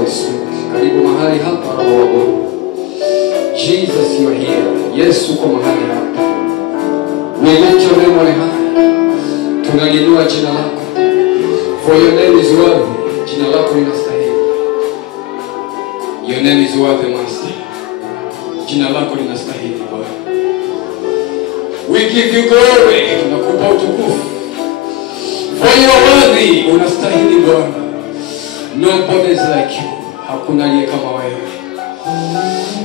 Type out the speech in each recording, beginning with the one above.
Holy Spirit. Karibu mahali hapa Roho wa Mungu. Jesus, you are here. Yesu uko mahali hapa. We lift your name on high. Tunalinua jina lako. For your name is worthy. Jina lako linastahili. Your name is worthy, Master. Jina lako linastahili Bwana. We give you glory. Tunakupa utukufu. For you are worthy. Unastahili Bwana. Nobody is like you. Hakuna aliye kama wewe.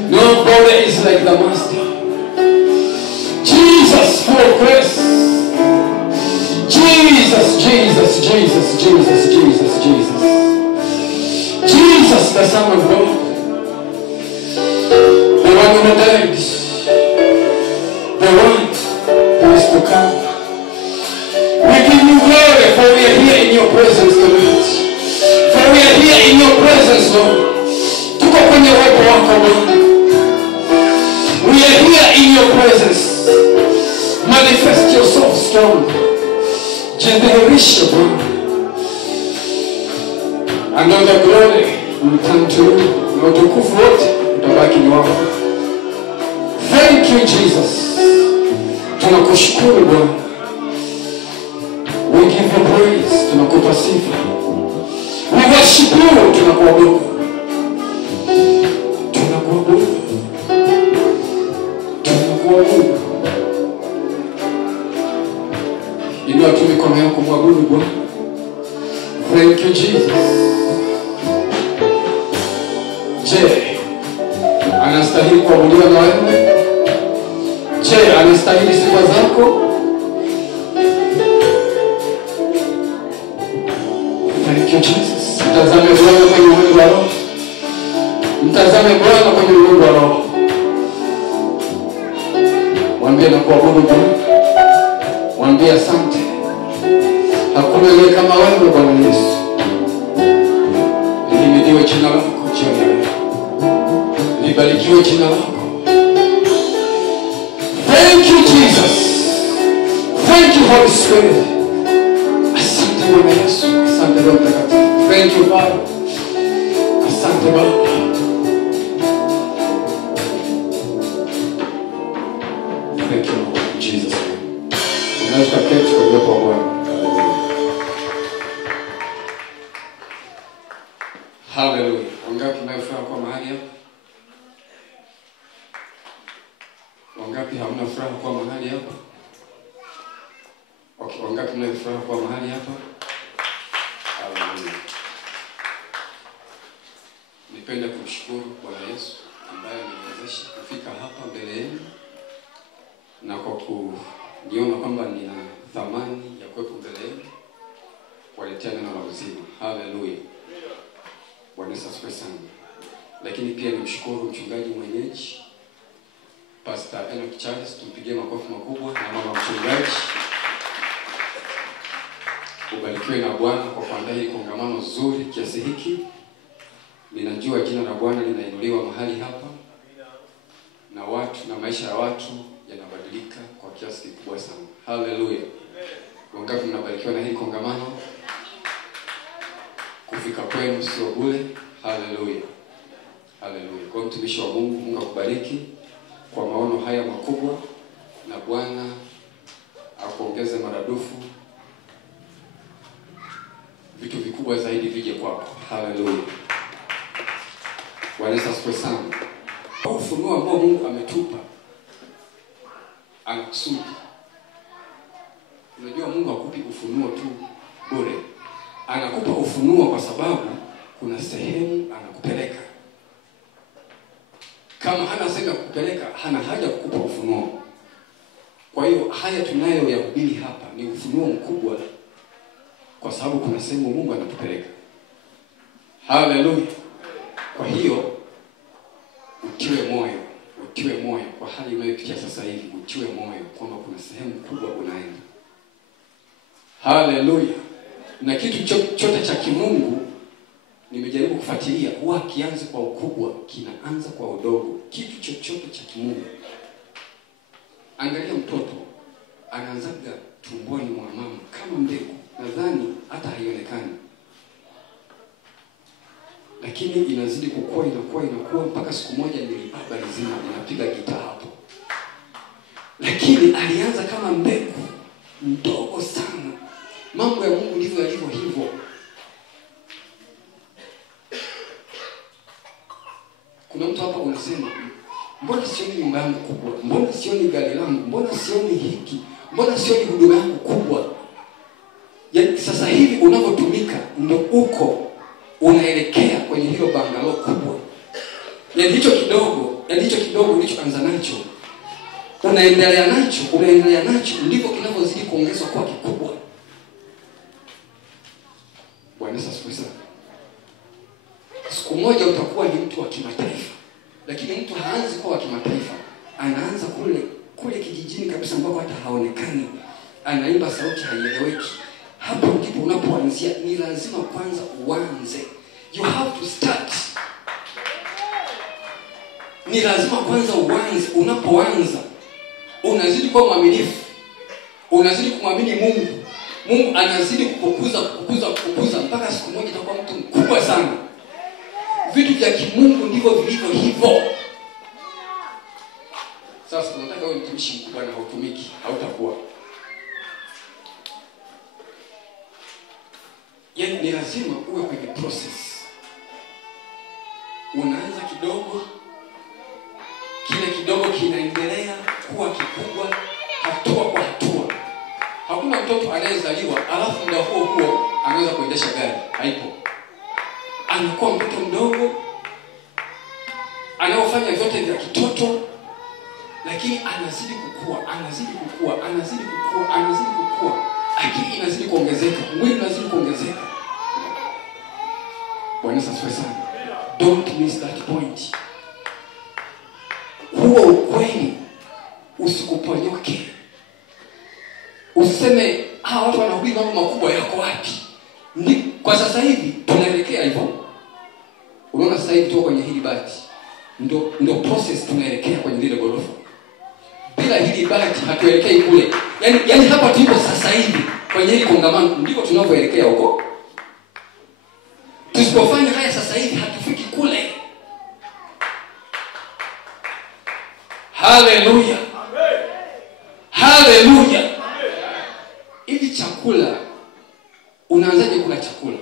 Nobody is like the Master. Jesus, full of grace. Jesus, Jesus, Jesus, Jesus, Jesus, Jesus. Jesus, the Son of God. The one who died. The one who is to come. We give you glory for we are here in your presence tonight. For we are here in your presence, Lord. Tuko kwenye uwepo wako Bwana. We are here in your presence. Manifest yourself strong. Jidhihirishe Bwana. And all the glory will come to you. Na utukufu wote utabaki ni wako. Thank you Jesus. Tunakushukuru Bwana. We give you praise. Tunakupa sifa. We worship you. Tunakuabudu. Tunakuabudu. Tunakuabudu. Inua tu mikono yako kumwabudu Bwana. Thank you Jesus. Je, anastahili kuabudiwa na wewe? Je, anastahili sifa zako? Thank you Jesus. Mtazame Bwana kwenye ulimwengu wa roho. Mtazame Bwana kwenye ulimwengu wa roho. Mwambie na kuabudu Bwana. Mwambie asante. Hakuna aliye kama wewe Bwana Yesu. Lihimidiwe jina lako jioni. Libarikiwe jina lako. Thank you Jesus. Thank you Holy Spirit. Asante Bwana Yesu. Asante Roho Mtakatifu. Thank you Father. Asante Baba. Thank you Lord Jesus. Unaweza kuketi kwa uwepo wa Bwana. Hallelujah. Wangapi mnafuraha kwa mahali hapa? Wangapi hamna furaha kwa mahali hapa? Okay, wangapi mnafuraha kwa mahali hapa? Hallelujah. Nipenda kumshukuru Bwana Yesu ambaye ameniwezesha kufika hapa mbele yenu na kwa kuniona kwamba nina thamani ya kuwepo mbele yenu kuwaletea neno la uzima. Hallelujah. Bwana Yesu asifiwe sana. Lakini pia nimshukuru mchungaji mwenyeji Pastor Enoch Charles, tumpigie makofi makubwa, na mama mchungaji. Ubarikiwe na Bwana kwa kuandaa hili kongamano zuri kiasi hiki. Ninajua jina la Bwana linainuliwa mahali hapa. Na watu na maisha ya watu yanabadilika kwa kiasi kikubwa sana. Hallelujah. Wangapi mnabarikiwa na hili kongamano? Kufika kwenu sio bure. Hallelujah. Hallelujah. Kwa mtumishi wa Mungu, Mungu akubariki kwa maono haya makubwa, na Bwana akuongeze maradufu. Vitu vikubwa zaidi vije kwako. Hallelujah. Bwana Yesu asifiwe sana. Ufunuo ambao Mungu ametupa anakusudi. Unajua Mungu hakupi ufunuo tu bure. Anakupa ufunuo kwa sababu kuna sehemu anakupeleka. Kama hana sehemu ya kukupeleka, hana haja kukupa ufunuo. Kwa hiyo haya tunayo ya hubiri hapa ni ufunuo mkubwa, kwa sababu kuna sehemu Mungu anatupeleka. Hallelujah. Kwa hiyo utiwe moyo kwa hali unayopitia sasa hivi, utiwe moyo kwamba kuna sehemu kubwa unaenda. Hallelujah. Na kitu chote cha kimungu nimejaribu kufuatilia, huwa kianze kwa ukubwa, kinaanza kwa udogo. Kitu chochote cha kimungu. Angalia mtoto, anaanzaga tumboni mwa mama kama mbegu. Nadhani hata haionekani. lakini inazidi kukua mpaka siku moja nilibaba nzima ninapiga gitaa hapo. Lakini alianza kama mbegu ndogo sana. Mambo ya Mungu ndivyo yalivyo hivyo. Kuna mtu hapa unasema, mbona sioni nyumba yangu kubwa? Mbona sioni gari langu? Mbona sioni hiki? Mbona sioni huduma yangu kubwa? Yaani sasa hivi unavyotumika ndio uko unaelekea kwenye hilo bangalo kubwa. Yaani hicho kidogo ulichoanza nacho unaendelea nacho ndivyo kinavyozidi kuongezwa kwa kikubwa. Bwana asifiwe sana. Siku moja utakuwa ni mtu wa kimataifa. Lakini mtu haanzi kuwa wa kimataifa. Anaanza kule kijijini kabisa ambako hata haonekani. Anaimba sauti haieleweki. Hapo ndipo unapoanzia. Ni lazima kwanza uanze. You have to start. Ni lazima kwanza uanze. Unapoanza unazidi kuwa mwaminifu. Unazidi kumwamini Mungu. Mungu anazidi kukukuza mpaka siku moja utakuwa mtu mkubwa sana. Vitu vya kimungu ndivyo vilivyo hivyo. Sasa tunataka wewe mtumishi mkubwa na hautumiki, hautakuwa. Yaani ni lazima uwe kwenye process. Unaanza kidogo, kile kidogo kinaendelea kuwa kikubwa hatua kwa hatua. Hakuna mtoto anayezaliwa alafu muda huo anaweza kuendesha gari. Haipo. Anakuwa mtoto mdogo, anaofanya vyote vya kitoto, lakini anazidi kukua. Akili inazidi kuongezeka, mwili unazidi kuongezeka. Bwana asifiwe sana. Don't miss that point. Huo ukweli usikuponyoke. Usiseme watu wanahubiri mambo makubwa yako wapi? Kwa sasa hivi tunaelekea hivyo. Unaona sasa hivi tuko kwenye hili bati. Ndio process tunaelekea kwenye lile gorofa. Bila hili bati hatuelekei kule. Yaani hapa tuko sasa hivi kwenye hili kongamano ndiko tunavyoelekea huko. Tusipofanya haya sasa hivi hatufiki kule. Haleluya. Haleluya. Hivi chakula unaanzaje kula chakula?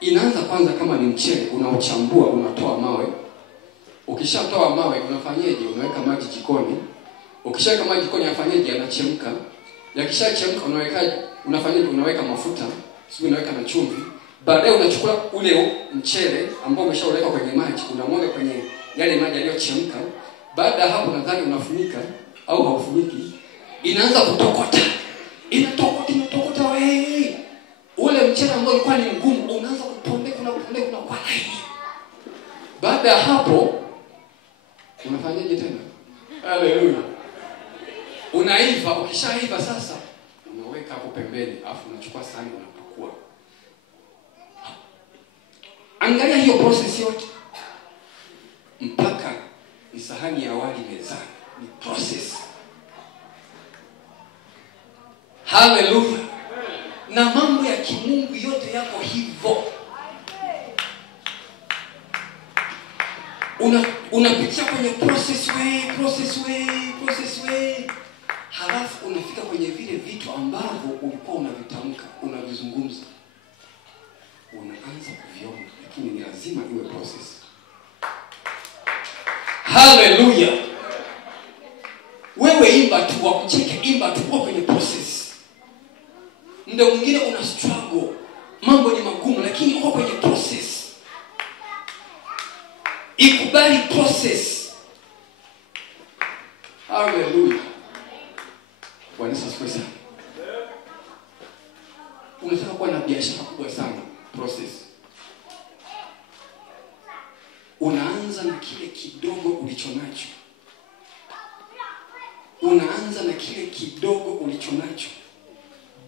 Inaanza kwanza kama ni mchele, unauchambua, unatoa mawe. Ukishatoa mawe unafanyaje? Unaweka maji jikoni. Ukishaweka maji jikoni unafanyaje? Yanachemka. Yakishachemka unafanyaje? Unaweka mafuta, sio unaweka na chumvi. Baadaye unachukua ule mchele ambao umeshaweka kwenye maji, unamwaga kwenye yale maji yaliyochemka. Baada ya hapo nadhani unafunika au haufuniki. Inaanza kutokota. Inatokota wewe. Ule mchele ambao ulikuwa ni mgumu unaanza kupondeka kwa laini. Baada ya hapo unafanyaje tena? Haleluya. Unaiva, ukishaiva sasa unaweka hapo pembeni, afu unachukua sahani unapakua. Angalia hiyo process yote. Mpaka ni sahani ya wali mezani. Ni process. Haleluya. Na mambo ya kimungu yote yako hivyo. Unapitia kwenye process way. Halafu unafika kwenye vile vitu ambavyo ulikuwa unavitamka, unavizungumza. Unaanza kuviona, lakini ni lazima iwe process. Haleluya. Wewe imba tu, wakucheke imba tu, uko kwenye process. Muda mwingine una struggle. Mambo ni magumu lakini uko kwenye process. Ikubali process. Hallelujah. Bwana asifiwe sana. Unataka kuwa na biashara kubwa sana, process. Unaanza na kile kidogo ulichonacho.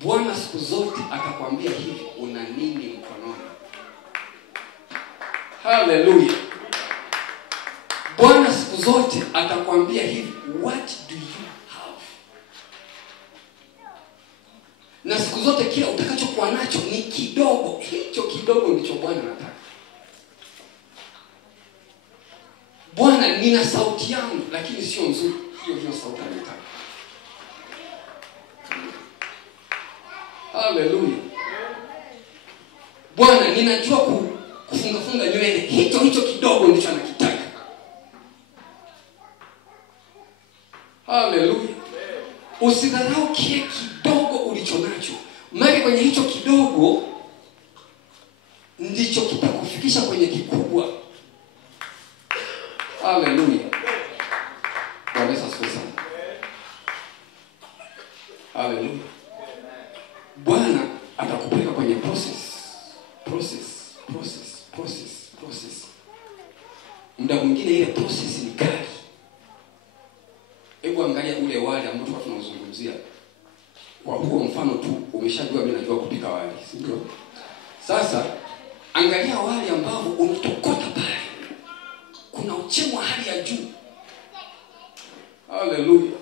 Bwana siku zote atakwambia hivi, una nini mkononi? Hallelujah. Bwana siku zote atakwambia hivi, what do you have? Na siku zote kile utakachokuwa nacho ni kidogo. Hicho kidogo ndicho Bwana anataka. Bwana, nina sauti yangu lakini sio nzuri. Hiyo sauti anataka. Haleluya. Bwana, ninajua kufunga nywele. Hicho kidogo ndicho anakitaka. Haleluya. Usidharau kile kidogo ulichonacho. Maana kwenye hicho kidogo ndicho kitakufikisha kwenye kikubwa. Haleluya. Bwana asifiwe sana. Haleluya. Bwana atakupeleka kwenye process. Muda mwingine ile process ni kali. Hebu angalia ule wali ambao tunazungumzia. Kwa huo mfano tu umeshajua mimi najua kupika wali, si ndio? Sasa angalia wali ambao unatokota pale. Kuna uchemu wa hali ya juu. Haleluya.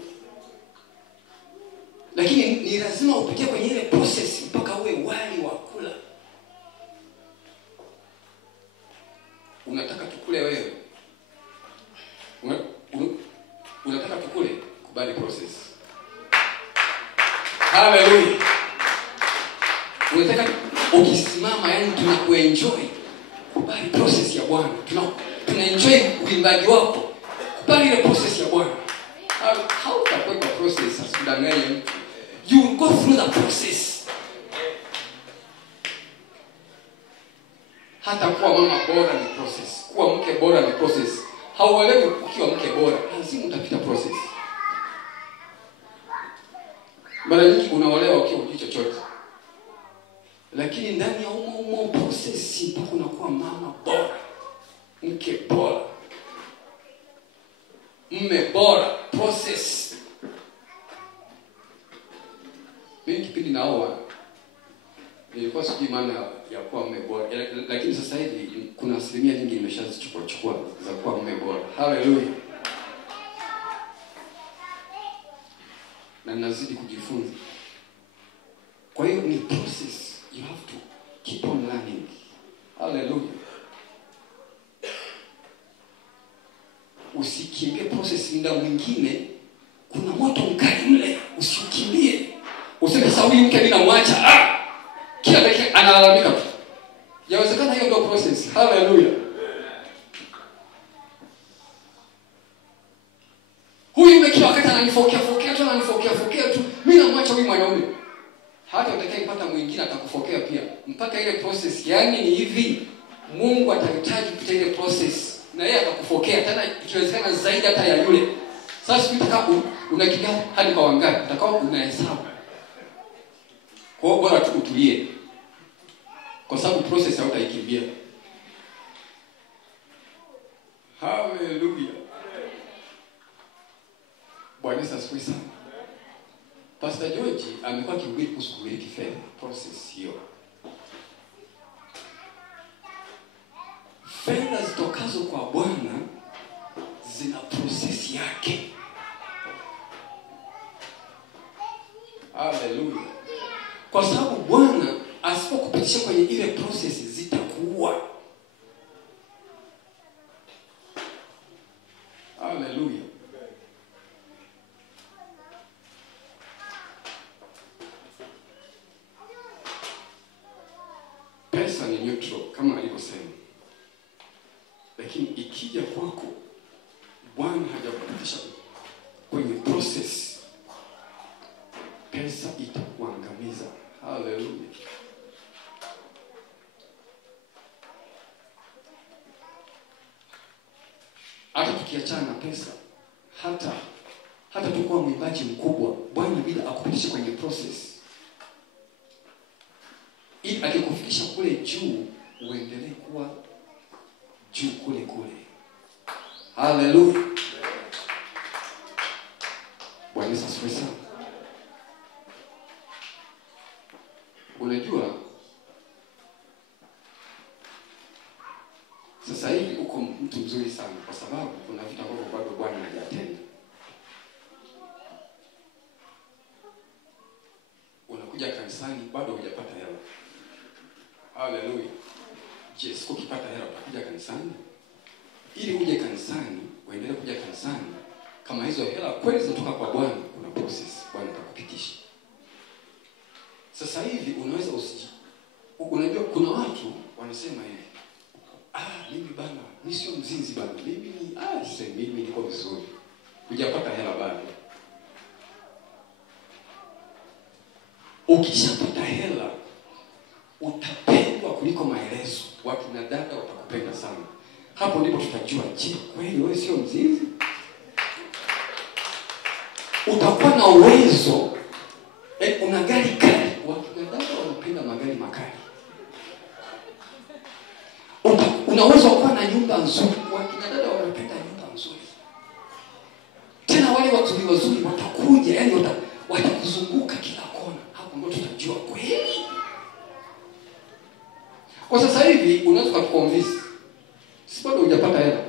Lakini ni lazima upitie kwenye ile process mpaka uwe wali wa kula. Unataka tukule wewe? Unataka tukule? Kubali process. Haleluya. Unataka ukisimama yani tunakuenjoy. Kubali process ya Bwana. Tunaenjoy uimbaji wako. Kubali ile process ya Bwana. Hautakwenda process asidanganye mtu. You will go through the process. Hata kuwa mama bora ni process. Kuwa mke bora ni process. Hauelewi ukiwa mke bora, lazima utapita process. Mara nyingi unaolewa ukiwa hujui chochote. Lakini ndani ya umo process mpaka unakuwa mama bora, mke bora, mme bora, process. Mimi kipindi naoa nilikuwa sijui maana ya kuwa mme bora, lakini sasa hivi kuna asilimia nyingi nimeshazichukua za kuwa mme bora. Haleluya. Na nazidi kujifunza. Kwa hiyo ni process. You have to keep on learning. Haleluya. Usikimbie process. Muda mwingine kuna moto mkali mle, usikimbie. Useme sawa huyu mke mimi namwacha. Kila dakika analalamika. Yawezekana hiyo ndio process. Haleluya. Huyu mke wakati ananifokea tu, mimi namwacha huyu mwanaume. Hata utakayempata mwingine atakufokea pia. Mpaka ile process, yani ni hivi, Mungu atahitaji kupita ile process na yeye atakufokea tena ikiwezekana zaidi hata ya yule. Sasa ukitaka unakimbia hadi kwa wangapi? Utakao unahesabu. Kwa hiyo bora tu utulie. Kwa sababu process hautaikimbia. Haleluya. Bwana asifiwe sana. Pastor George amekuwa akihubiri kuhusu kumiliki fedha, process hiyo. Fedha zitokazo kwa Bwana zina process yake. Haleluya. Kwa sababu Bwana asipokupitisha kwenye ile process zitakuua. Haleluya. Pesa ni neutral kama alivyosema. Lakini ikija kwako Bwana hajakupitisha kwenye process, pesa itakuangamiza. Haleluya. Hata tukiachana na pesa, hata tukua mwimbaji mkubwa, Bwana bila akupitisha kwenye process, ili akikufikisha kule juu uendelee kuwa juu kule. Haleluya. Bwana asifiwe sana. Unajua sasa hivi uko mtu mzuri sana kwa sababu kuna vitu ambavyo bado Bwana hajatenda. Unakuja kanisani bado hujapata hela. Haleluya. Je, ukipata hela utakuja kanisani? ili uje kanisani, uendelee kuja kanisani, kama hizo hela kweli zinatoka kwa Bwana, kuna process Bwana atakupitisha. Sasa hivi unaweza unajua kuna watu wanasema hivi, mimi bana, mimi sio mzinzi bana, mimi niko vizuri. Hujapata hela bado. Ukishapata hela utapendwa kuliko maelezo. Watu na dada watakupenda sana. Hapo ndipo tutajua, je, kweli wewe sio mzinzi? Utakuwa na uwezo, una gari kali. Watu na dada wanapenda magari makali. Unaweza kuwa na nyumba nzuri. Watu na dada wanapenda nyumba nzuri. Tena wale watu wazuri watakuja, yani watakuzunguka kila kona. Hapo ndio tutajua kweli. Kwa sasa hivi unaweza kuconvince, si bado hujapata hela.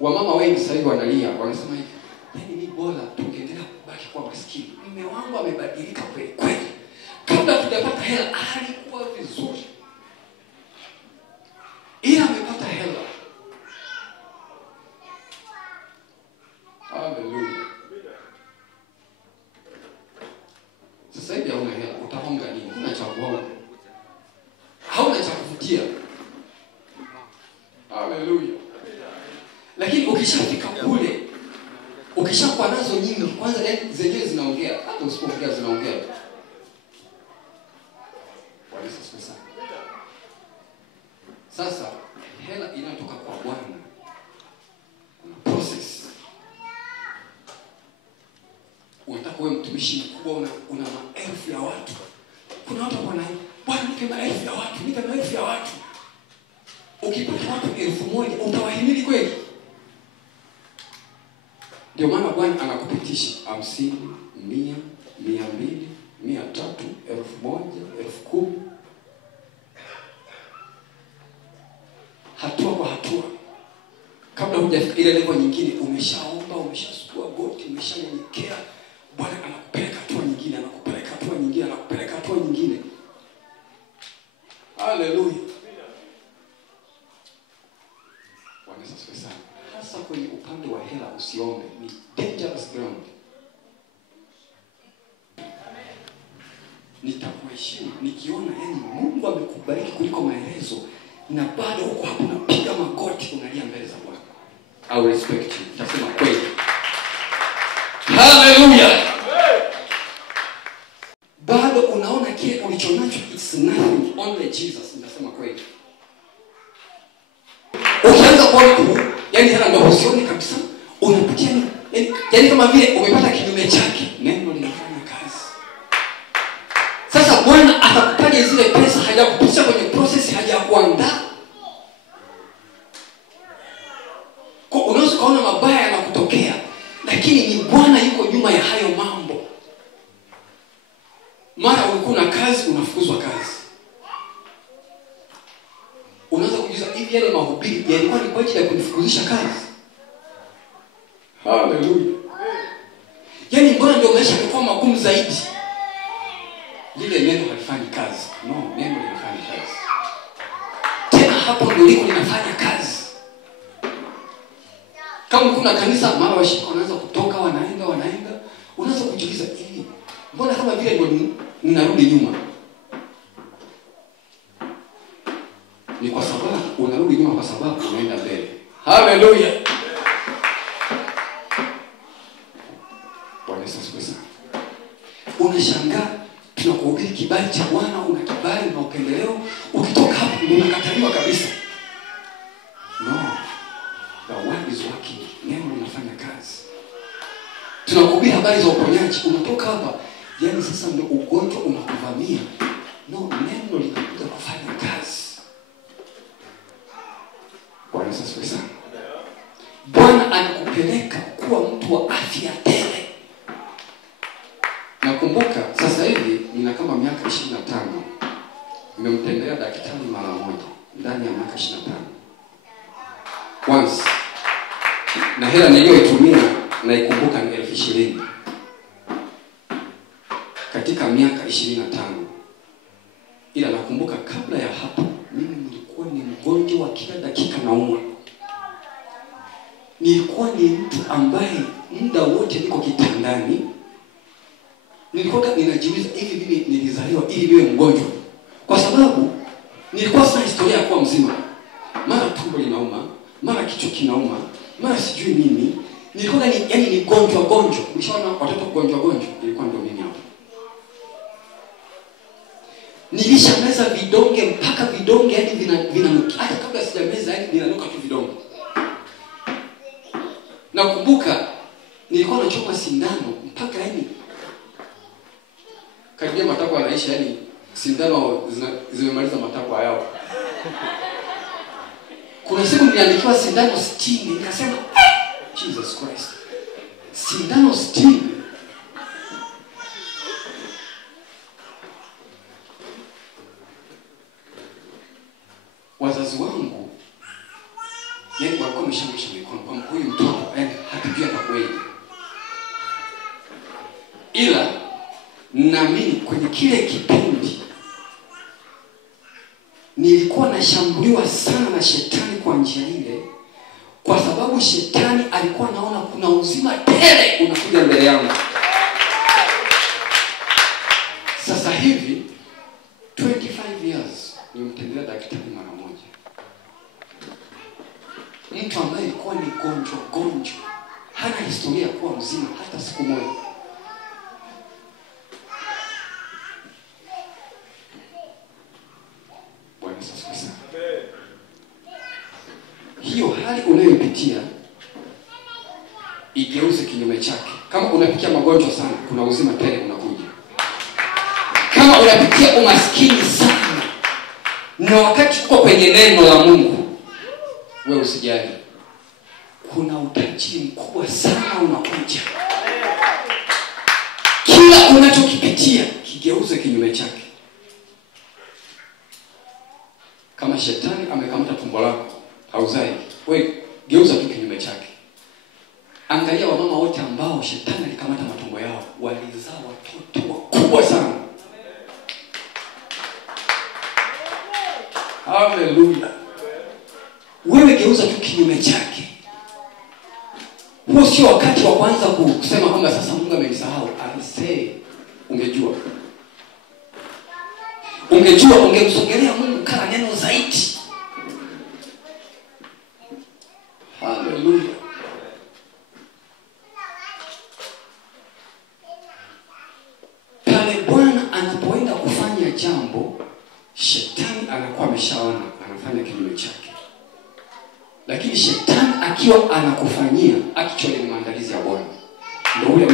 Wamama wengi sasa hivi wanalia, wanasema hivi, yani ni bora tungeendelea kubaki kwa maskini. Mume wangu amebadilika kweli kweli. Kabla tujapata hela alikuwa vizuri. Ila amepata hela. Hallelujah. Sasa hivi hauna hela, utahonga nini? Huna cha kuhonga. Hauna cha kuvutia. Hallelujah. Lakini ukishafika kule, ukishakuwa nazo nyingi, kwanza zenyewe zinaongea, hata usipoongea zinaongea. Walisa sasa. Sasa hela inatoka kwa Bwana. Process. Unataka wewe mtumishi mkubwa, una maelfu ya watu. Kuna watu Bwana nipe maelfu ya watu, nipe maelfu ya watu. Ukipata watu 1000 utawahimili kweli? Ndio maana Bwana anakupitisha 50, 100, 200, 300, 1000, 10,000. Hatua kwa hatua. Kabla hujafika ile level nyingine, umeshaomba, umeshasukua goti, umeshanyenyekea, Bwana anakupeleka hatua nyingine, anakupeleka hatua nyingine, anakupeleka hatua nyingine. Hallelujah. Bwana asifiwe sana. Hasa kwenye upande wa hela usiombe, ni dangerous ground. Nitakuheshimu nikiona yani Mungu amekubariki kuliko maelezo, na bado uko hapo unapiga magoti unalia mbele za Bwana. I respect you. Nitasema kweli. Hallelujah. Bado unaona kile ulichonacho it's nothing, only Jesus. Nitasema kweli. Ukianza kuona yani hela ndio usioni kabisa, unapitia yani kama vile umepata kinyume chake, neno linafanya kazi. Sasa Bwana atakupaje zile pesa, hajakupisha kwenye process, hajakuandaa. Kwa unaweza kuona mabaya yanakutokea, lakini ni Bwana yuko nyuma ya hayo mambo. Mara ulikuwa na kazi, unafukuzwa kazi. Unaweza kujiuliza, hivi yale mahubiri yalikuwa ni kwa ajili ya kunifukuzisha kazi? Hallelujah. Yani mbona ndio maisha yamekuwa magumu zaidi? Lile neno halifanyi kazi. No, neno linafanya kazi. Tena hapo ndio liko linafanya kazi. Kama kuna kanisa mara washirika wanaanza kutoka, wanaenda, unaanza kujiuliza, hivi mbona kama vile ndio ninarudi nyuma? Ni kwa sababu unarudi nyuma kwa sababu unaenda mbele. Hallelujah. Bwana asifiwe sana. Unashangaa tunakuhubiri kibali cha Bwana, una kibali na upendeleo, ukitoka hapo unakataliwa kabisa. No. The word is working. Neno linafanya kazi. Tunakuhubiri habari za uponyaji, unatoka hapa yani sasa ndio ugonjwa unakuvamia. No, neno linakuja kufanya kazi. Bwana asifiwe sana. Bwana anakupeleka kuwa mtu wa afya tele. Nakumbuka sasa hivi nina kama miaka 25. Nimemtembelea daktari mara moja ndani ya miaka 25. Once. Na hela niliyoitumia naikumbuka ni 20,000. Katika miaka 25. Ila nakumbuka kabla ya hapo mimi nilikuwa ni mgonjwa wa kila dakika naumwa. nilikuwa ni mtu ambaye muda wote niko kitandani. Nilikuwa ninajiuliza hivi mimi nilizaliwa ili niwe mgonjwa? Kwa sababu nilikuwa sina historia ya kuwa mzima. Mara tumbo linauma, mara kichwa kinauma, mara sijui nini. Nilikuwa ni gonjwa. Nishaona watoto gonjwa. Nilikuwa ndio mimi hapo. Nilishameza vidonge mpaka vidonge yani vinanuka. Hata kabla sijameza yani vinanuka tu vidonge. Nakumbuka nilikuwa nachoma sindano mpaka yani karibia matakwa yanaisha, yani sindano zimemaliza matakwa yao. Kuna siku niliandikiwa sindano 60, nikasema Jesus Christ. Sindano 60. Wazazi wangu yani walikuwa wameshawisha mikono kwa huyu mtoto yani hatujui atakuwaje. Ila naamini kwenye kile kipindi nilikuwa nashambuliwa sana na shetani kwa njia ile, kwa sababu shetani alikuwa anaona kuna uzima tele unakuja mbele yangu. Sasa hivi 25 years nimemtembelea daktari mara moja. Mtu ambaye alikuwa ni gonjwa, hana historia ya kuwa mzima hata siku moja. Bwana asifiwe sana. Hiyo hali unayopitia igeuze kinyume chake. Kama unapitia magonjwa sana, kuna uzima tele unakuja. Kama unapitia umaskini sana, na wakati uko kwenye neno la Mungu, wewe usijali, kuna utajiri mkubwa sana unakuja. Kila unachokipitia kigeuze kinyume chake. Kama shetani amekamata tumbo lako hauzai, wewe geuza tu kinyume chake. Angalia wamama wote ambao shetani alikamata matumbo yao, walizaa watoto wakubwa sana. Hallelujah. Wewe geuza tu kinyume chake. Huo sio wakati wa kwanza kusema kwamba sasa Mungu amenisahau. Aisee, ungejua ungemsogelea Mungu kana neno zaidi. Hallelujah. Pale Bwana anapoenda kufanya jambo, shetani anakuwa ameshaona anafanya kinyume chake. Lakini shetani akiwa anakufanyia actually ni maandalizi ya Bwana. Ndio ule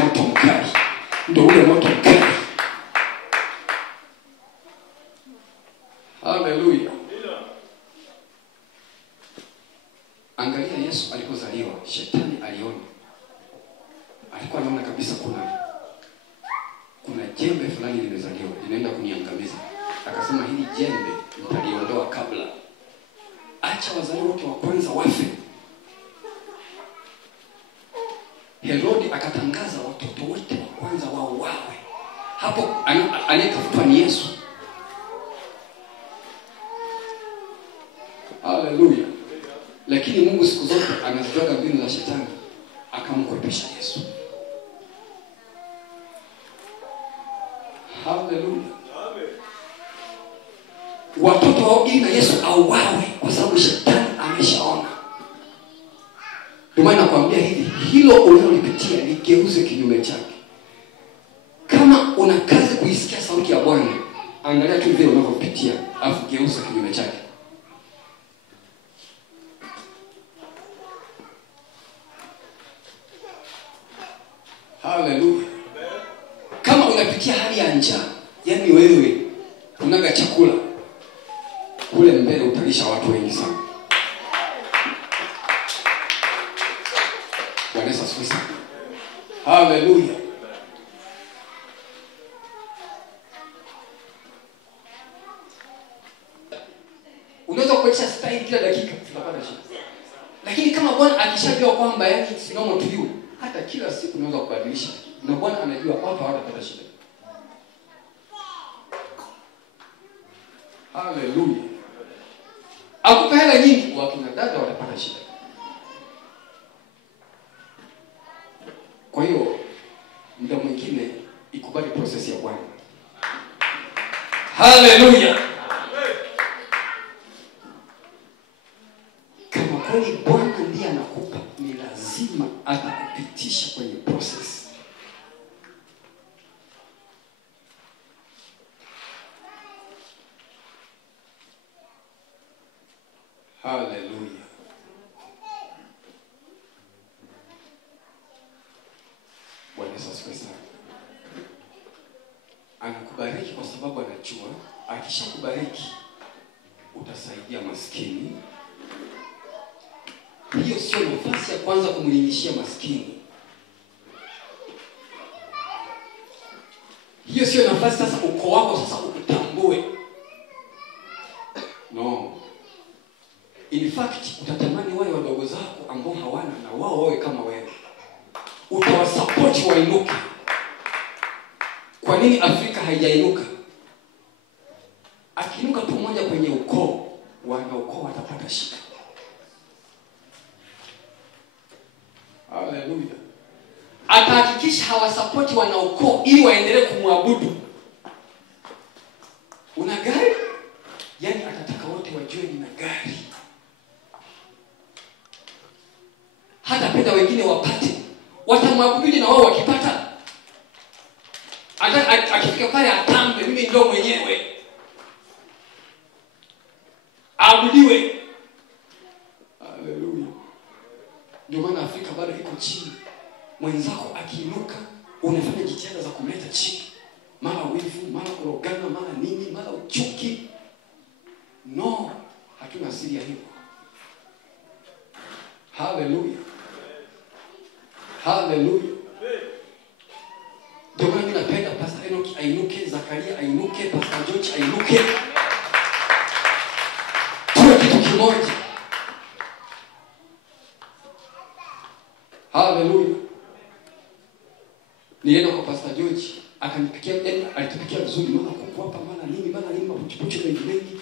moto mkali. Hallelujah. Angalia Yesu alipozaliwa, shetani aliona. Alikuwa anaona kabisa kuna jembe fulani limezaliwa, linaenda kuniangamiza. Akasema hili jembe nitaliondoa kabla. Acha wazaliwa wote wa kwanza wafe. Herodi akatangaza watoto wote wa kwanza wauawe. Hapo anayetafutwa ni Yesu. Hallelujah. Lakini Mungu siku zote anazijua mbinu za shetani, akamkwepesha Yesu. Hallelujah. Watoto wao ili na Yesu auawe kwa sababu shetani ameshaona. Ndio maana nakwambia hivi, hilo unalolipitia ligeuze kinyume chake. Kama una kazi kuisikia sauti ya Bwana, angalia tu vile unavyopitia, afu geuza kinyume chake. Hallelujah. Kama unapitia hali ya njaa, yani wewe unaga chakula, kule mbele utalisha watu wengi sana. Bwana asifiwe sana. Hallelujah. Unaweza kuacha style kila dakika, tutapata shida. Lakini kama Bwana akishajua kwamba yani it's normal to you, hata kila siku unaweza kubadilisha. Na Bwana anajua watu hawatapata shida. Hallelujah. Akupe hela nyingi, wakina dada watapata shida. Kwa hiyo muda mwingine ikubali process ya Bwana. Haleluya. Kama kweli Bwana ndiye anakupa, ni lazima atakupitisha kwenye process. Haleluya. Bwana asifiwe sana. Anakubariki kwa sababu anajua akishakubariki utasaidia maskini. Hiyo sio nafasi ya kwanza kumlingishia maskini. Hiyo sio nafasi sasa ukoo wako sasa ukutambue. No. In fact, utatamani wale wadogo zako ambao hawana na wao wawe kama wewe. Utawasupport wainuke. Kwa nini Afrika haijainuka? Akiinuka tu mmoja kwenye ukoo, wana ukoo watapata shida. Haleluya. Atahakikisha hawasupport wana ukoo ili waendelee kumwabudu. Una gari? Yaani atataka wote wajue nina gari. Hata penda wengine wapate. Watamwabudu na wao wakipata. Akifika pale atambe, mimi ndio mwenyewe. Abudiwe. Haleluya. Ndio maana Afrika bado iko chini. Mwenzako akiinuka, unafanya jitihada za kumleta chini. Mara wivu, mara kurogana, mara nini, mara uchuki. No, hatuna asili ya hivyo. Haleluya. Haleluya. Ndio maana mimi napenda Pastor Enoch ainuke, Zakaria ainuke, Pastor George ainuke. Tuwe kitu kimoja. Haleluya. Nilienda kwa Pastor George, akanipikia, alitupikia vizuri, mara kuku hapa, mara nini, mapuchupuchu mengi.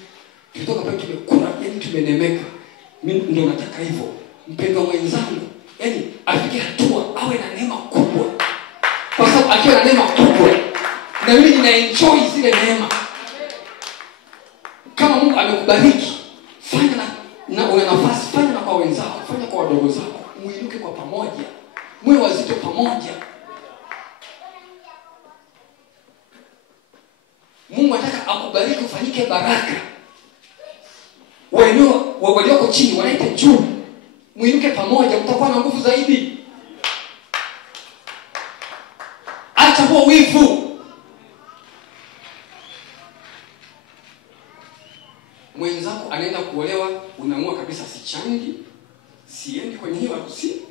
Tulitoka pale tumekula, tumenemeka. Mimi ndio nataka hivyo. Mpendwa mwenzangu, afike hatua awe na neema kubwa. Kwa sababu akiwa na neema kubwa, na mimi ninaenjoy zile neema. Kama Mungu amekubariki, fanya na una nafasi, fanya na kwa wenzako, fanya kwa wadogo zako, muinuke kwa pamoja. Mwe wazito pamoja. Mungu anataka akubariki ufanyike baraka. Walioko chini wanaite juu. Muinuke pamoja, mtakuwa na nguvu zaidi. Acha huo wivu. Mwenzako anaenda kuolewa, unaamua kabisa sichangi, siendi kwenye hiyo harusi.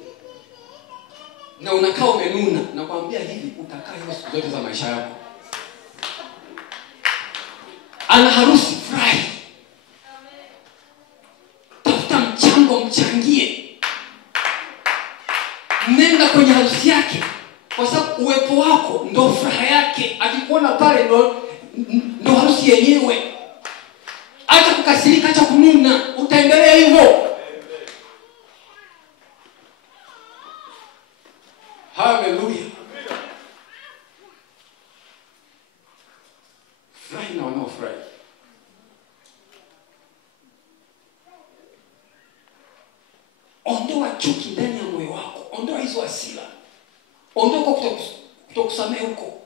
Na unakaa umenuna, na kuambia hivi utakaa hizo siku zote za maisha yako. Ana harusi, furahi. Tafuta mchango, mchangie. Nenda kwenye harusi yake, kwa sababu uwepo wako ndo furaha yake. Akikuona pale ndo harusi yenyewe. Acha kukasirika, acha kununa, utaendelea hivyo. Haleluya. Furahi na wanaofurahi. Ondoa chuki ndani ya moyo wako. Ondoa hizo hasira. Ondoa kutokusamehe huko.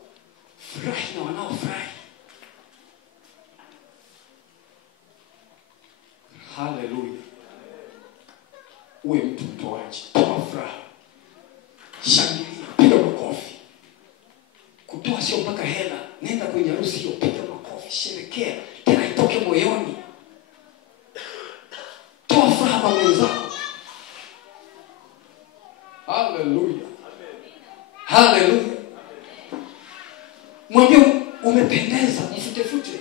Furahi na wanaofurahi. Haleluya. Uwe mtu mtoaji. Toa furaha. Shangilia, piga makofi. Kutoa sio mpaka hela. Nenda kwenye harusi hiyo, piga makofi, sherekea. Tena itoke moyoni. Toa furaha kwa wenzako. Haleluya. Haleluya. Mwambie umependeza, mfute.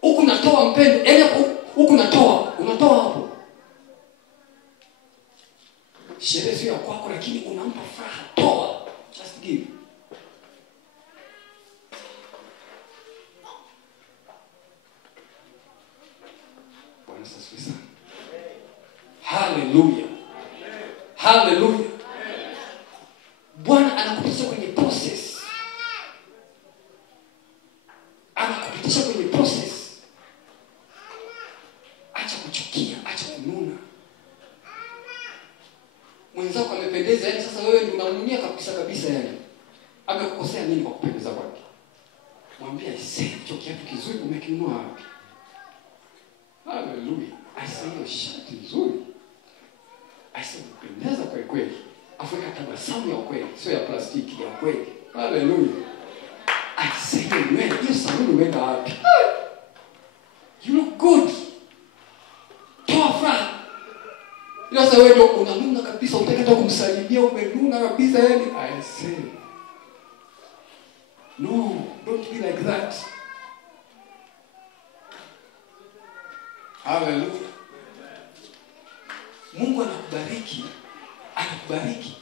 Huku natoa mpendo, huku unatoa hapo. Sherehe sio ya kwako, lakini unampa furaha. Toa. Just give. Bwana asifiwe sana. Haleluya. Haleluya. acha kuchukia, acha kununa. Mwenzako amependeza, yani sasa wewe ndio unamunia kabisa yani. Amekukosea nini kwa kupendeza kwake? Mwambie sasa hicho kiatu kizuri umekinunua wapi? Haleluya. Aisee hiyo shati nzuri. Aisee kupendeza kwa kweli. Afrika tabasamu ya kweli, sio ya plastiki, ya kweli. Haleluya. Aisee wewe hiyo sabuni umeenda wapi? You look good. Toa furaha. Sasa wewe ndio unanuna kabisa, unataka hata kumsalimia, umenuna kabisa yani. Aisee. No, don't be like that. Hallelujah. Mungu anakubariki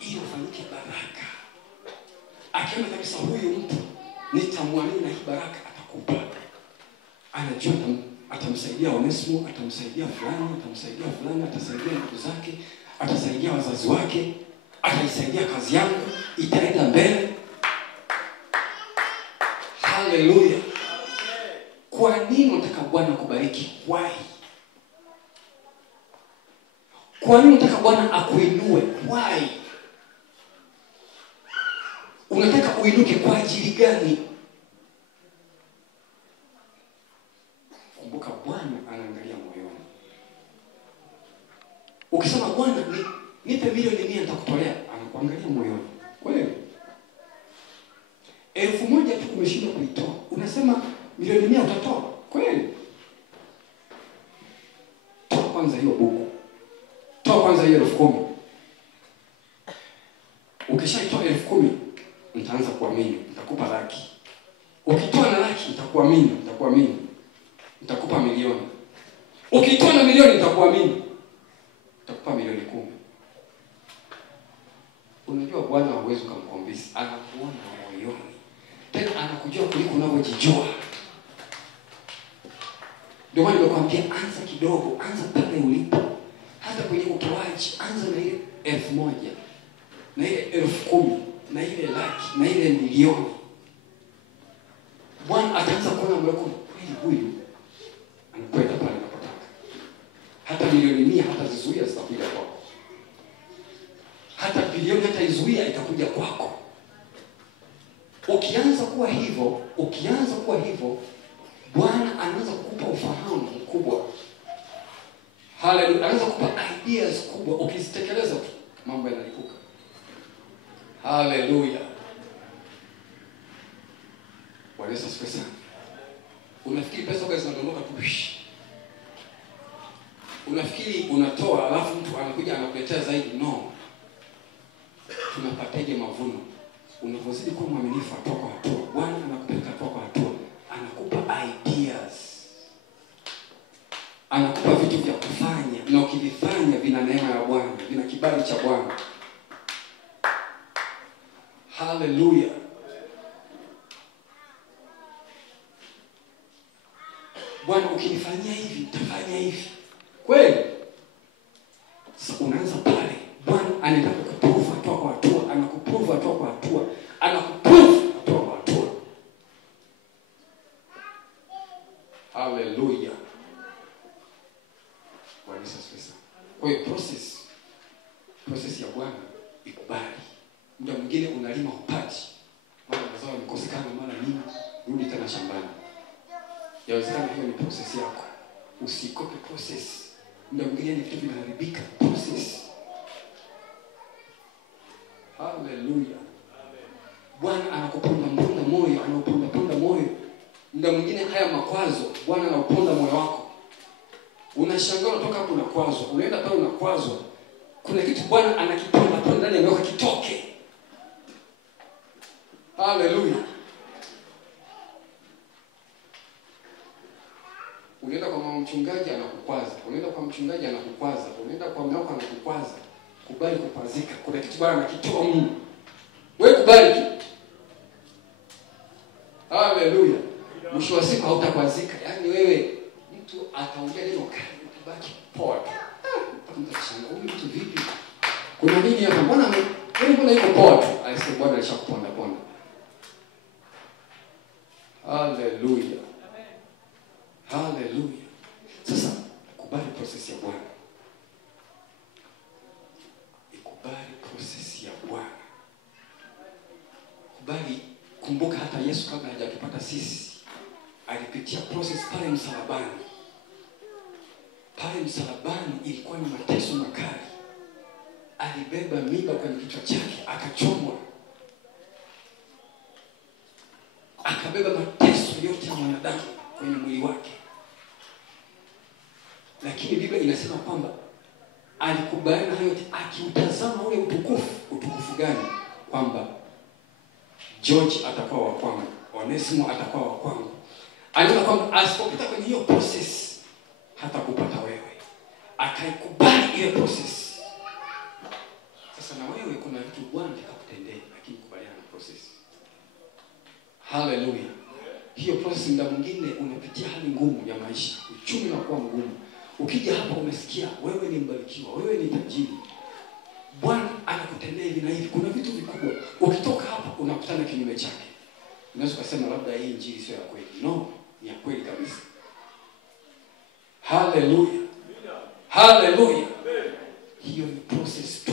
ili ufanyike baraka. Akiona kabisa huyu mtu nitamwamini na hii baraka atakupa. Anajua atamsaidia Onesimo, atamsaidia fulani, atasaidia ndugu zake, atasaidia wazazi wake, ataisaidia kazi yangu, itaenda mbele. Hallelujah. Kwa nini unataka Bwana kubariki? Why? Kwa nini unataka Bwana akuinue? Why? Unataka uinuke kwa ajili gani? Kumbuka Bwana anaangalia moyoni. Ukisema Bwana nipe milioni 100 nitakutolea, anakuangalia moyoni. Kweli? 1,000 tu umeshinda kuitoa. Unasema milioni 100 utatoa? Kweli? Toa kwanza hiyo buku. Toa kwanza hiyo 10,000. Ukishaitoa 10,000, nitaanza kuamini, nitakupa laki. Ukitoa na laki nitakuamini. Nitakupa milioni. Ukitoa na milioni nitakuamini. Nitakupa milioni 10. Unajua Bwana hawezi kumconvince, anakuona moyoni. Tena anakujua kuliko unavyojijua. Ndio maana nakwambia anza kidogo, anza pale ulipo. Hata kwenye utoaji, anza na ile 1,000, na ile 10,000, na ile laki, na ile milioni. Bwana ataanza kuona mloko kweli huyu anakwenda pale anapotaka. Hata milioni 100 hata zizuia zitakuja kwako. Hata bilioni hata izuia itakuja kwako. Ukianza kuwa hivyo, Bwana anaanza kukupa ufahamu mkubwa. Haleluya, anaanza kukupa ideas kubwa. Ukizitekeleza mambo yanalipuka. Haleluya. Bwana Yesu asifiwe sana. Unafikiri pesa kwa zinadondoka tu? Unafikiri unatoa alafu mtu anakuja anakuletea zaidi? No. Tunapataje mavuno? Unapozidi kuwa mwaminifu hatua kwa hatua, Bwana anakupeleka hatua kwa hatua, anakupa ideas, anakupa vitu vya kufanya, na ukivifanya vina neema ya Bwana, vina kibali cha Bwana. Hallelujah. Bwana ukinifanyia hivi, nitafanya hivi. Kweli? Sasa unaanza pale. Bwana anataka kukuprove hatua kwa hatua, anakuprove hatua kwa hatua, anakuprove hatua kwa hatua. Hallelujah. Bwana Yesu asifiwe. Kwa hiyo process ya Bwana ikubali. Muda mwingine unalima upati, mara mazao yamekosekana, mara nini, rudi tena shambani. Yawezekana hiyo ni process yako. Usikope process. Muda mwingine ni vitu vinaharibika, process. Hallelujah. Bwana anakuponda moyo, anakuponda moyo. Muda mwingine haya makwazo, Bwana anakuponda moyo wako. Unashangaa unatoka hapo unakwazwa, unaenda pale unakwazwa. Kuna kitu Bwana anakiponda ndani ya moyo kitoke. Hallelujah. Unaenda kwa mchungaji anakukwaza, unaenda kwa mchungaji anakukwaza, unaenda kwa mume wako anakukwaza. Kubali kupazika. Kuna kitu Bwana anakitoa Mungu. Wewe kubali tu. Hallelujah. Mwisho wa siku hautakwazika. Yaani wewe mtu ataongea neno kali utabaki poa. Mtashangaa huyu mtu vipi? Kuna nini hapa? Mbona yuko poa? Aise Bwana alishakuponda ponda. Hallelujah. Hallelujah. Sasa kubali process. process ya Bwana. Ikubali process ya Bwana. Kubali, kumbuka hata Yesu kabla hajatupata sisi alipitia process pale msalabani. Pale msalabani ilikuwa ni mateso makali. Alibeba mimba kwenye kichwa chake, akachomwa. Akabeba mateso yote ya mwanadamu kwenye mwili wake. Lakini Biblia inasema kwamba alikubali na yote, akiutazama ule utukufu gani? Kwamba George atakuwa wa kwangu, Onesimo atakuwa wa kwangu. Aliona kwamba asipopita kwenye hiyo process hata kupata wewe. Akaikubali ile process. Sasa na wewe kuna vitu Bwana atakutendea, lakini kubaliana na process. Hallelujah. Hiyo process muda mwingine unapitia hali ngumu ya maisha, uchumi unakuwa mgumu. Ukija hapa umesikia wewe ni mbarikiwa, wewe ni tajiri, Bwana anakutendea hivi na hivi, kuna vitu vikubwa. Ukitoka hapa unakutana kinyume chake. Unaweza kusema labda hii injili sio ya kweli. No, ni ya kweli kabisa. Hallelujah. Hallelujah. Hiyo ni process